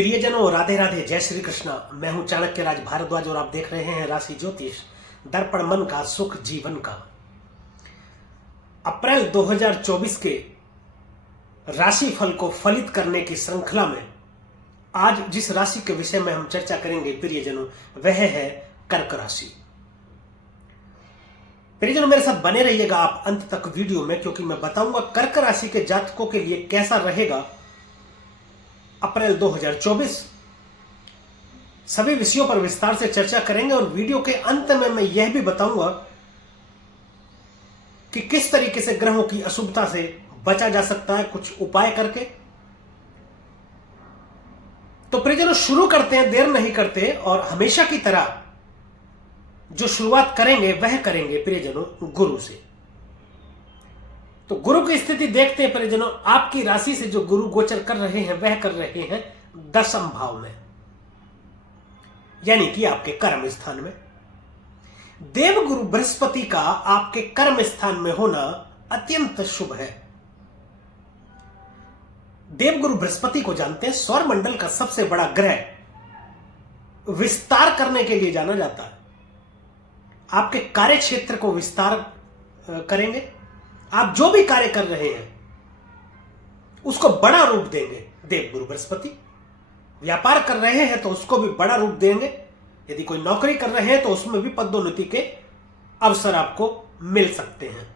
प्रियजनों, राधे राधे, जय श्री कृष्णा। मैं हूं चाणक्य राज भारद्वाज और आप देख रहे हैं राशि ज्योतिष दर्पण मन का सुख जीवन का। अप्रैल 2024 के राशि फल को फलित करने की श्रृंखला में आज जिस राशि के विषय में हम चर्चा करेंगे प्रियजनों, वह है कर्क राशि। प्रियजनों, मेरे साथ बने रहिएगा आप अंत तक वीडियो में, क्योंकि मैं बताऊंगा कर्क राशि के जातकों के लिए कैसा रहेगा अप्रैल 2024। सभी विषयों पर विस्तार से चर्चा करेंगे और वीडियो के अंत में मैं यह भी बताऊंगा कि किस तरीके से ग्रहों की अशुभता से बचा जा सकता है कुछ उपाय करके। तो प्रियजनों, शुरू करते हैं, देर नहीं करते, और हमेशा की तरह जो शुरुआत करेंगे वह करेंगे प्रियजनों गुरु से। तो गुरु की स्थिति देखते हैं प्रियजनों। आपकी राशि से जो गुरु गोचर कर रहे हैं वह कर रहे हैं दशम भाव में, यानी कि आपके कर्म स्थान में। देवगुरु बृहस्पति का आपके कर्म स्थान में होना अत्यंत शुभ है। देवगुरु बृहस्पति को जानते हैं, सौर मंडल का सबसे बड़ा ग्रह। विस्तार करने के लिए जाना जाता है। आपके कार्य क्षेत्र को विस्तार करेंगे। आप जो भी कार्य कर रहे हैं उसको बड़ा रूप देंगे देवगुरु बृहस्पति। व्यापार कर रहे हैं तो उसको भी बड़ा रूप देंगे। यदि कोई नौकरी कर रहे हैं तो उसमें भी पदोन्नति के अवसर आपको मिल सकते हैं।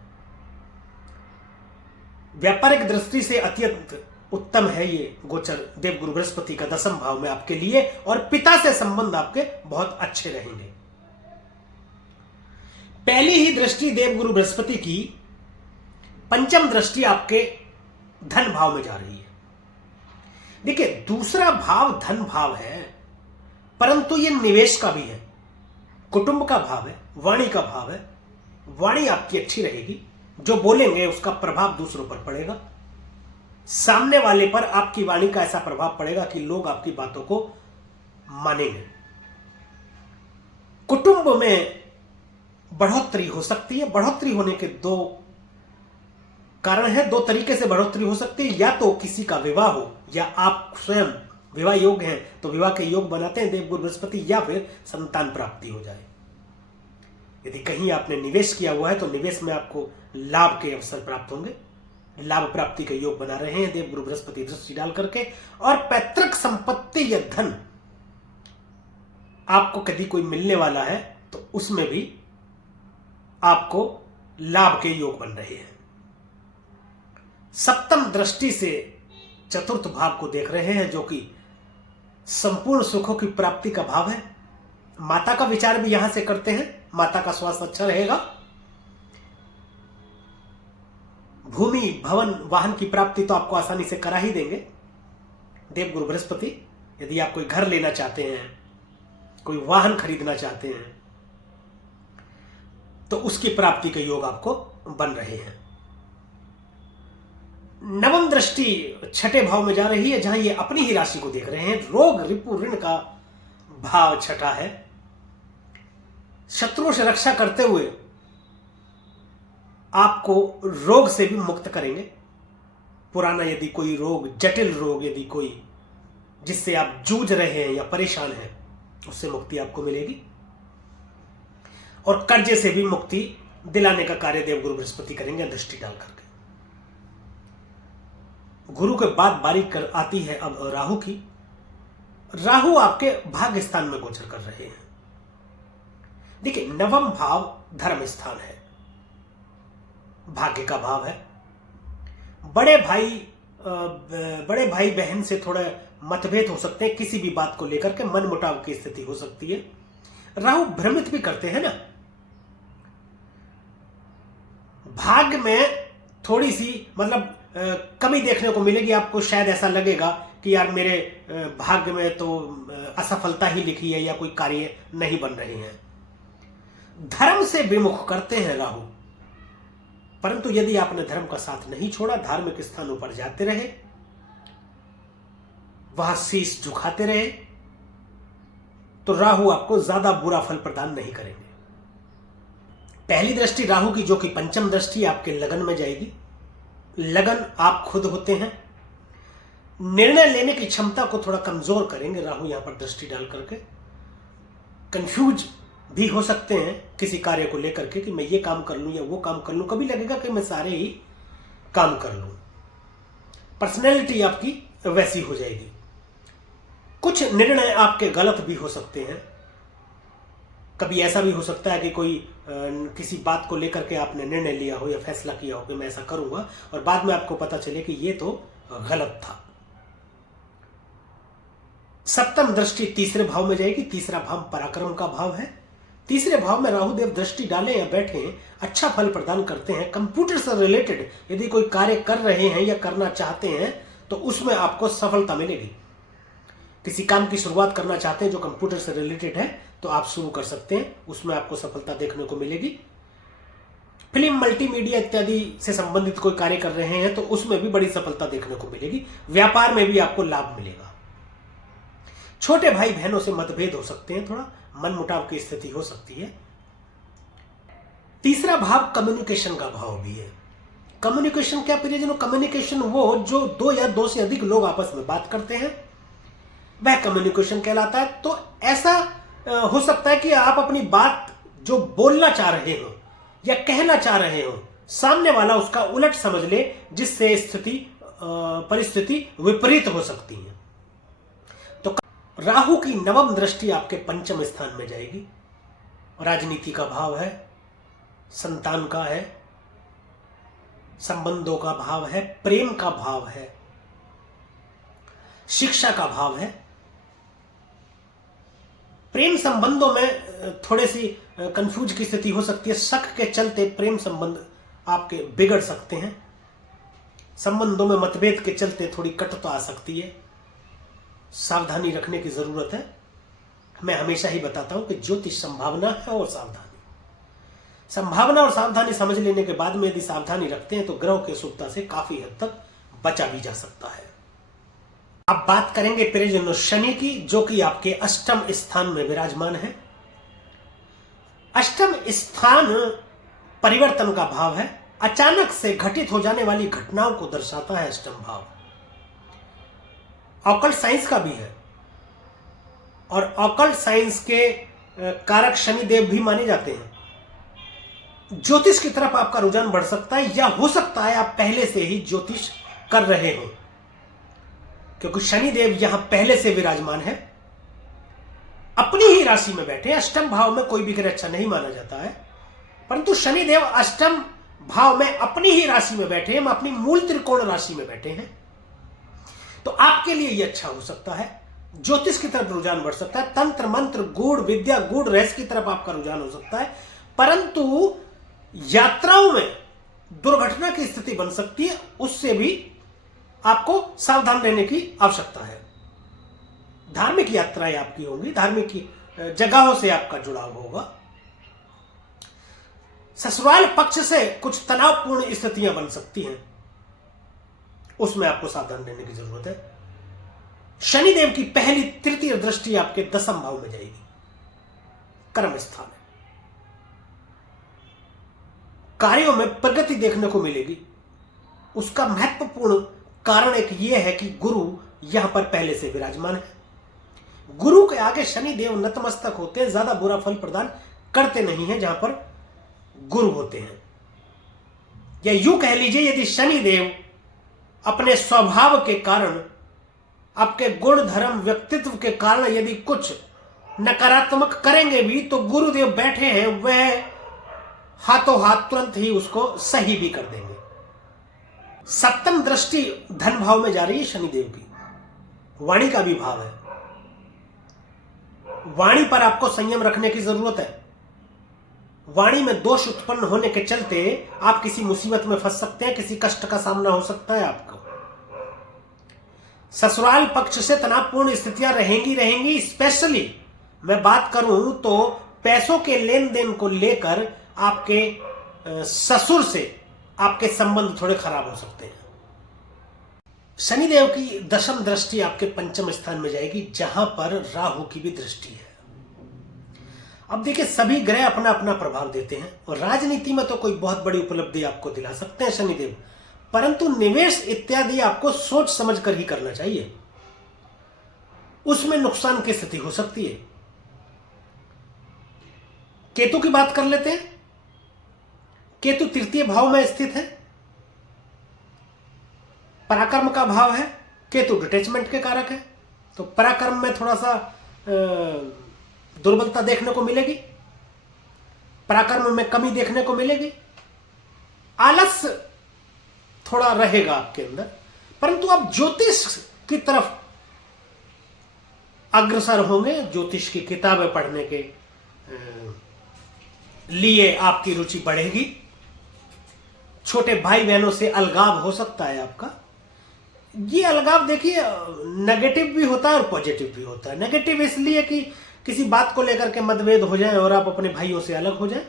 व्यापारिक दृष्टि से अत्यंत उत्तम है ये गोचर देवगुरु बृहस्पति का दशम भाव में आपके लिए, और पिता से संबंध आपके बहुत अच्छे रहेंगे। पहली ही दृष्टि देवगुरु बृहस्पति की पंचम दृष्टि आपके धन भाव में जा रही है। देखिए, दूसरा भाव धन भाव है, परंतु यह निवेश का भी है, कुटुंब का भाव है, वाणी का भाव है। वाणी आपकी अच्छी रहेगी, जो बोलेंगे उसका प्रभाव दूसरों पर पड़ेगा। सामने वाले पर आपकी वाणी का ऐसा प्रभाव पड़ेगा कि लोग आपकी बातों को मानेंगे। कुटुंब में बढ़ोतरी हो सकती है। बढ़ोतरी होने के दो कारण है, दो तरीके से बढ़ोतरी हो सकती है। या तो किसी का विवाह हो, या आप स्वयं विवाह योग्य हैं तो विवाह के योग बनाते हैं देवगुरु बृहस्पति, या फिर संतान प्राप्ति हो जाए। यदि कहीं आपने निवेश किया हुआ है तो निवेश में आपको लाभ के अवसर प्राप्त होंगे। लाभ प्राप्ति के योग बना रहे हैं देवगुरु बृहस्पति दृष्टि डाल करके। और पैतृक संपत्ति या धन आपको यदि कोई मिलने वाला है तो उसमें भी आपको लाभ के योग बन रहे हैं। सप्तम दृष्टि से चतुर्थ भाव को देख रहे हैं, जो कि संपूर्ण सुखों की प्राप्ति का भाव है। माता का विचार भी यहां से करते हैं। माता का स्वास्थ्य अच्छा रहेगा। भूमि, भवन, वाहन की प्राप्ति तो आपको आसानी से करा ही देंगे देवगुरु बृहस्पति। यदि आप कोई घर लेना चाहते हैं, कोई वाहन खरीदना चाहते हैं, तो उसकी प्राप्ति के योग आपको बन रहे हैं। नवम दृष्टि छठे भाव में जा रही है, जहां ये अपनी ही राशि को देख रहे हैं। रोग, रिपु, ऋण का भाव छठा है। शत्रुओं से रक्षा करते हुए आपको रोग से भी मुक्त करेंगे। पुराना यदि कोई रोग, जटिल रोग यदि कोई जिससे आप जूझ रहे हैं या परेशान हैं, उससे मुक्ति आपको मिलेगी। और कर्जे से भी मुक्ति दिलाने का कार्य देवगुरु बृहस्पति करेंगे दृष्टि डाल करके। गुरु के बाद बारी कर आती है अब राहु की। राहु आपके भाग्य स्थान में गोचर कर रहे हैं। देखिए, नवम भाव धर्म स्थान है, भाग्य का भाव है। बड़े भाई बहन से थोड़े मतभेद हो सकते हैं, किसी भी बात को लेकर के मनमुटाव की स्थिति हो सकती है। राहु भ्रमित भी करते हैं ना। भाग्य में थोड़ी सी मतलब कमी देखने को मिलेगी। आपको शायद ऐसा लगेगा कि यार मेरे भाग्य में तो असफलता ही लिखी है, या कोई कार्य नहीं बन रहे हैं। धर्म से विमुख करते हैं राहु। परंतु यदि आपने धर्म का साथ नहीं छोड़ा, धार्मिक स्थानों पर जाते रहे, वहां शीश झुकाते रहे, तो राहु आपको ज्यादा बुरा फल प्रदान नहीं करेंगे। पहली दृष्टि राहु की, जो कि पंचम दृष्टि, आपके लगन में जाएगी। लगन आप खुद होते हैं। निर्णय लेने की क्षमता को थोड़ा कमजोर करेंगे राहु यहां पर दृष्टि डाल करके। कंफ्यूज भी हो सकते हैं किसी कार्य को लेकर के कि मैं ये काम कर लूं या वो काम कर लूं, कभी लगेगा कि मैं सारे ही काम कर लूं। पर्सनैलिटी आपकी वैसी हो जाएगी। कुछ निर्णय आपके गलत भी हो सकते हैं। कभी ऐसा भी हो सकता है कि कोई किसी बात को लेकर के आपने निर्णय लिया हो या फैसला किया हो कि मैं ऐसा करूंगा, और बाद में आपको पता चले कि ये तो गलत था। सप्तम दृष्टि तीसरे भाव में जाएगी। तीसरा भाव पराक्रम का भाव है। तीसरे भाव में राहुदेव दृष्टि डालें या बैठे अच्छा फल प्रदान करते हैं। कंप्यूटर से रिलेटेड यदि कोई कार्य कर रहे हैं या करना चाहते हैं तो उसमें आपको सफलता मिलेगी। किसी काम की शुरुआत करना चाहते हैं जो कंप्यूटर से रिलेटेड है तो आप शुरू कर सकते हैं, उसमें आपको सफलता देखने को मिलेगी। फिल्म, मल्टीमीडिया इत्यादि से संबंधित कोई कार्य कर रहे हैं तो उसमें भी बड़ी सफलता देखने को मिलेगी। व्यापार में भी आपको लाभ मिलेगा। छोटे भाई बहनों से मतभेद हो सकते हैं, थोड़ा मनमुटाव की स्थिति हो सकती है। तीसरा भाव कम्युनिकेशन का भाव भी है। कम्युनिकेशन क्या प्रियजनों? कम्युनिकेशन वो जो दो या दो से अधिक लोग आपस में बात करते हैं वह कम्युनिकेशन कहलाता है। तो ऐसा हो सकता है कि आप अपनी बात जो बोलना चाह रहे हो या कहना चाह रहे हो, सामने वाला उसका उलट समझ ले, जिससे परिस्थिति विपरीत हो सकती है। तो राहु की नवम दृष्टि आपके पंचम स्थान में जाएगी। राजनीति का भाव है, संतान का है, संबंधों का भाव है, प्रेम का भाव है, शिक्षा का भाव है। प्रेम संबंधों में थोड़ी सी कंफ्यूज की स्थिति हो सकती है। शक के चलते प्रेम संबंध आपके बिगड़ सकते हैं। संबंधों में मतभेद के चलते थोड़ी कटुता आ सकती है। सावधानी रखने की जरूरत है। मैं हमेशा ही बताता हूं कि ज्योतिष संभावना है और सावधानी। संभावना और सावधानी समझ लेने के बाद में यदि सावधानी रखते हैं तो ग्रह की शुभता से काफी हद तक बचा भी जा सकता है। अब बात करेंगे प्रियजनों शनि की, जो कि आपके अष्टम स्थान में विराजमान है। अष्टम स्थान परिवर्तन का भाव है। अचानक से घटित हो जाने वाली घटनाओं को दर्शाता है अष्टम भाव। ऑकल्ट साइंस का भी है और ऑकल्ट साइंस के कारक शनिदेव भी माने जाते हैं। ज्योतिष की तरफ आपका रुझान बढ़ सकता है या हो सकता है आप पहले से ही ज्योतिष कर रहे हो, क्योंकि शनिदेव यहां पहले से विराजमान है, अपनी ही राशि में बैठे। अष्टम भाव में कोई भी ग्रह अच्छा नहीं माना जाता है, परंतु शनिदेव अष्टम भाव में अपनी ही राशि में बैठे हैं, अपनी मूल त्रिकोण राशि में बैठे हैं। तो आपके लिए यह अच्छा हो सकता है। ज्योतिष की तरफ रुझान बढ़ सकता है। तंत्र मंत्र गूढ़ विद्या गूढ़ रहस्य की तरफ आपका रुझान हो सकता है, परंतु यात्राओं में दुर्घटना की स्थिति बन सकती है, उससे भी आपको सावधान रहने की आवश्यकता है। धार्मिक यात्राएं आपकी होंगी, धार्मिक जगहों से आपका जुड़ाव होगा। ससुराल पक्ष से कुछ तनावपूर्ण स्थितियां बन सकती हैं, उसमें आपको सावधान रहने की जरूरत है। शनिदेव की पहली तृतीय दृष्टि आपके दसम भाव में जाएगी, कर्म स्थान है। कार्यों में प्रगति देखने को मिलेगी। उसका महत्वपूर्ण कारण एक यह है कि गुरु यहां पर पहले से विराजमान है। गुरु के आगे शनिदेव नतमस्तक होते हैं, ज्यादा बुरा फल प्रदान करते नहीं हैं जहां पर गुरु होते हैं। या यूं कह लीजिए, यदि शनिदेव अपने स्वभाव के कारण, आपके गुण धर्म व्यक्तित्व के कारण यदि कुछ नकारात्मक करेंगे भी, तो गुरुदेव बैठे हैं, वह हाथों हाथ तुरंत ही उसको सही भी कर देंगे। सप्तम दृष्टि धन भाव में जा रही है शनिदेव की। वाणी का भी भाव है। वाणी पर आपको संयम रखने की जरूरत है। वाणी में दोष उत्पन्न होने के चलते आप किसी मुसीबत में फंस सकते हैं, किसी कष्ट का सामना हो सकता है आपको। ससुराल पक्ष से तनावपूर्ण स्थितियां रहेंगी। स्पेशली मैं बात करूं तो पैसों के लेन देन को लेकर आपके ससुर से आपके संबंध थोड़े खराब हो सकते हैं। शनिदेव की दशम दृष्टि आपके पंचम स्थान में जाएगी, जहां पर राहु की भी दृष्टि है। अब देखिए, सभी ग्रह अपना अपना प्रभाव देते हैं और राजनीति में तो कोई बहुत बड़ी उपलब्धि आपको दिला सकते हैं शनिदेव, परंतु निवेश इत्यादि आपको सोच समझ कर ही करना चाहिए, उसमें नुकसान की स्थिति हो सकती है। केतु की बात कर लेते हैं। केतु तृतीय भाव में स्थित है, पराक्रम का भाव है। केतु डिटैचमेंट के कारक है, तो पराक्रम में थोड़ा सा दुर्बलता देखने को मिलेगी, पराक्रम में कमी देखने को मिलेगी, आलस्य थोड़ा रहेगा आपके अंदर। परंतु आप ज्योतिष की तरफ अग्रसर होंगे, ज्योतिष की किताबें पढ़ने के लिए आपकी रुचि बढ़ेगी। छोटे भाई बहनों से अलगाव हो सकता है आपका। ये अलगाव देखिए नेगेटिव भी होता है और पॉजिटिव भी होता है। नेगेटिव इसलिए कि किसी बात को लेकर के मतभेद हो जाए और आप अपने भाइयों से अलग हो जाए।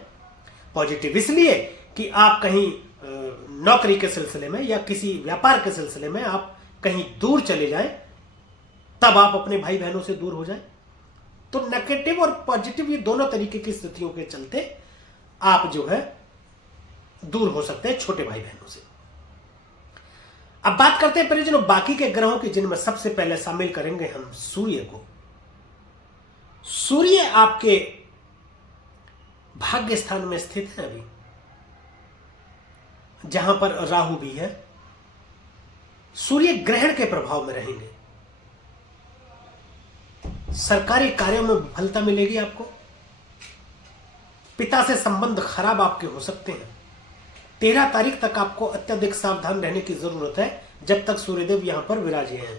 पॉजिटिव इसलिए कि आप कहीं नौकरी के सिलसिले में या किसी व्यापार के सिलसिले में आप कहीं दूर चले जाएं, तब आप अपने भाई बहनों से दूर हो जाएं। तो नेगेटिव और पॉजिटिव ये दोनों तरीके की स्थितियों के चलते आप जो है दूर हो सकते हैं छोटे भाई बहनों से। अब बात करते हैं परिजनों बाकी के ग्रहों की, जिनमें सबसे पहले शामिल करेंगे हम सूर्य को। सूर्य आपके भाग्य स्थान में स्थित है अभी, जहां पर राहु भी है। सूर्य ग्रहण के प्रभाव में रहेंगे। सरकारी कार्यों में विफलता मिलेगी आपको। पिता से संबंध खराब आपके हो सकते हैं। 13 तारीख तक आपको अत्यधिक सावधान रहने की जरूरत है, जब तक सूर्यदेव यहां पर विराजे हैं।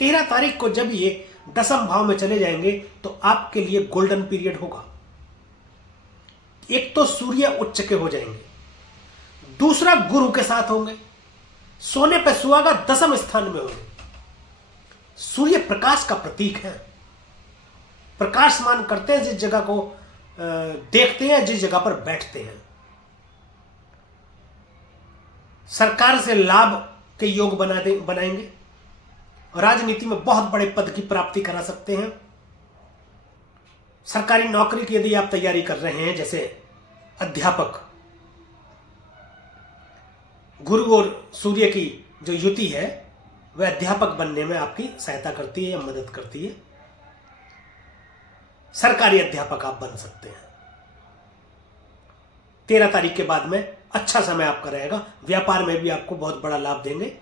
13 तारीख को जब ये 10वें भाव में चले जाएंगे तो आपके लिए गोल्डन पीरियड होगा। एक तो सूर्य उच्च के हो जाएंगे, दूसरा गुरु के साथ होंगे, सोने पे सुहागा 10वें स्थान में होंगे। सूर्य प्रकाश का प्रतीक है, प्रकाशमान करते हैं जिस जगह को देखते हैं, जिस जगह पर बैठते हैं। सरकार से लाभ के योग बनाएंगे। राजनीति में बहुत बड़े पद की प्राप्ति करा सकते हैं। सरकारी नौकरी की यदि आप तैयारी कर रहे हैं, जैसे अध्यापक, गुरु और सूर्य की जो युति है वह अध्यापक बनने में आपकी सहायता करती है या मदद करती है। सरकारी अध्यापक आप बन सकते हैं। 13 तारीख के बाद में अच्छा समय आपका रहेगा। व्यापार में भी आपको बहुत बड़ा लाभ देंगे।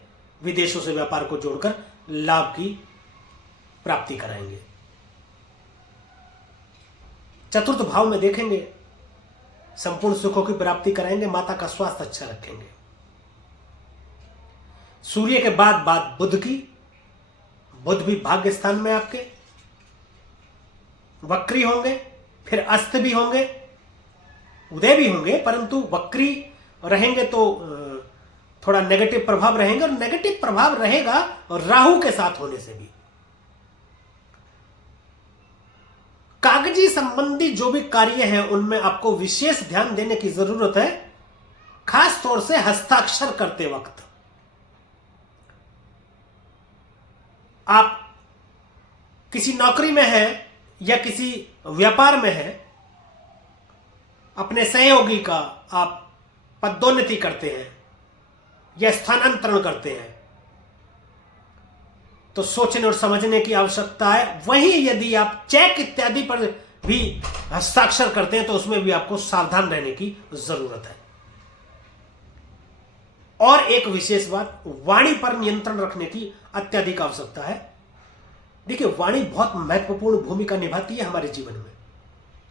विदेशों से व्यापार को जोड़कर लाभ की प्राप्ति कराएंगे। चतुर्थ भाव में देखेंगे, संपूर्ण सुखों की प्राप्ति कराएंगे। माता का स्वास्थ्य अच्छा रखेंगे। सूर्य के बाद बात बुध की। बुध भी भाग्य स्थान में आपके वक्री होंगे, फिर अस्त भी होंगे, उदय भी होंगे, परंतु वक्री रहेंगे तो थोड़ा नेगेटिव प्रभाव रहेंगे। और नेगेटिव प्रभाव रहेगा और राहु के साथ होने से भी। कागजी संबंधी जो भी कार्य हैं उनमें आपको विशेष ध्यान देने की जरूरत है, खास तौर से हस्ताक्षर करते वक्त। आप किसी नौकरी में हैं या किसी व्यापार में हैं, अपने सहयोगी का आप पदोन्नति करते हैं या स्थानांतरण करते हैं, तो सोचने और समझने की आवश्यकता है। वहीं यदि आप चेक इत्यादि पर भी हस्ताक्षर करते हैं तो उसमें भी आपको सावधान रहने की जरूरत है। और एक विशेष बात, वाणी पर नियंत्रण रखने की अत्यधिक आवश्यकता है। देखिए, वाणी बहुत महत्वपूर्ण भूमिका निभाती है हमारे जीवन में।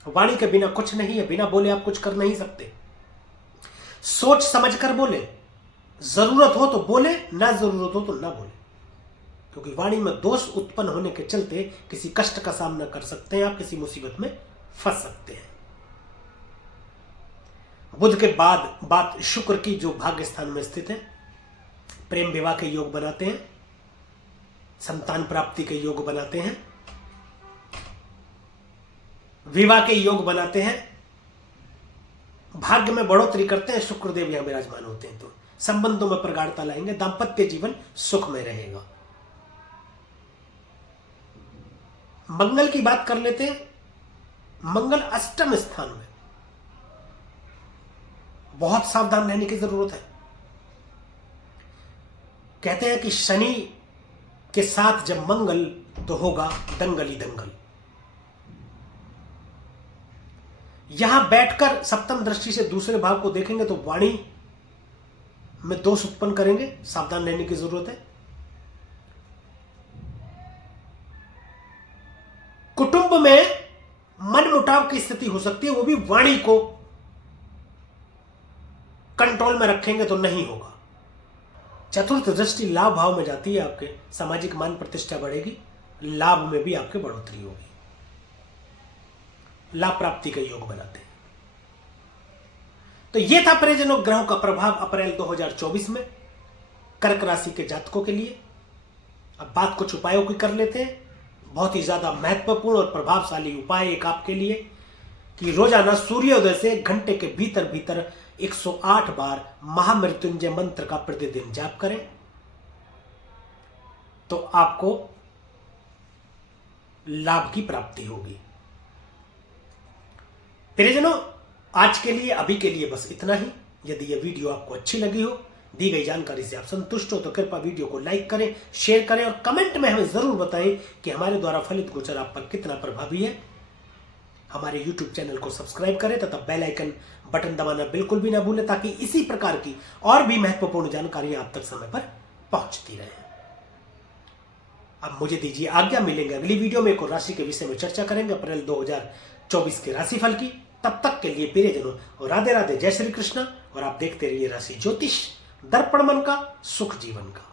वाणी के बिना कुछ नहीं है। बिना बोले आप कुछ कर नहीं सकते। सोच समझकर बोले, जरूरत हो तो बोले, ना जरूरत हो तो ना बोले, क्योंकि वाणी में दोष उत्पन्न होने के चलते किसी कष्ट का सामना कर सकते हैं आप, किसी मुसीबत में फंस सकते हैं। बुध के बाद बात शुक्र की, जो भाग्य स्थान में स्थित है। प्रेम विवाह के योग बनाते हैं, संतान प्राप्ति के योग बनाते हैं, विवाह के योग बनाते हैं, भाग्य में बढ़ोतरी करते हैं। शुक्रदेव यहां विराजमान होते हैं तो संबंधों में प्रगाढ़ता लाएंगे। दांपत्य जीवन सुख में रहेगा। मंगल की बात कर लेते हैं। मंगल अष्टम स्थान में, बहुत सावधान रहने की जरूरत है। कहते हैं कि शनि के साथ जब मंगल, तो होगा दंगल ही दंगल। यहां बैठकर सप्तम दृष्टि से दूसरे भाव को देखेंगे तो वाणी में दोष उत्पन्न करेंगे, सावधान रहने की जरूरत है। कुटुंब में मनमुटाव की स्थिति हो सकती है, वो भी वाणी को कंट्रोल में रखेंगे तो नहीं होगा। चतुर्थ दृष्टि लाभ भाव में जाती है आपके, सामाजिक मान प्रतिष्ठा बढ़ेगी, लाभ में भी आपके बढ़ोतरी होगी, लाभ प्राप्ति का योग बनाते हैं। तो यह था परिजनों ग्रहों का प्रभाव अप्रैल 2024 में कर्क राशि के जातकों के लिए। अब बात कुछ उपायों की कर लेते हैं। बहुत ही ज्यादा महत्वपूर्ण और प्रभावशाली उपाय एक आपके लिए कि रोजाना सूर्योदय से 1 घंटे के भीतर भीतर 108 बार महामृत्युंजय मंत्र का प्रतिदिन जाप करें, तो आपको लाभ की प्राप्ति होगी। प्रियजनों, आज के लिए, अभी के लिए बस इतना ही। यदि यह वीडियो आपको अच्छी लगी हो, दी गई जानकारी से आप संतुष्ट हो, तो कृपया वीडियो को लाइक करें, शेयर करें और कमेंट में हमें जरूर बताएं कि हमारे द्वारा फलित गोचर आप पर कितना प्रभावी है। हमारे YouTube चैनल को सब्सक्राइब करें तथा बेल आइकन बटन दबाना बिल्कुल भी ना भूलें, ताकि इसी प्रकार की और भी महत्वपूर्ण जानकारियां आप तक समय पर पहुंचती रहे। अब मुझे दीजिए आज्ञा, मिलेंगे अगली वीडियो में एक और राशि के विषय में चर्चा करेंगे, अप्रैल 2024 के राशिफल की। तब तक के लिए प्रियजनों और राधे राधे, जय श्री कृष्ण। और आप देखते रहिए राशि ज्योतिष, दर्पण मन का, सुख जीवन का।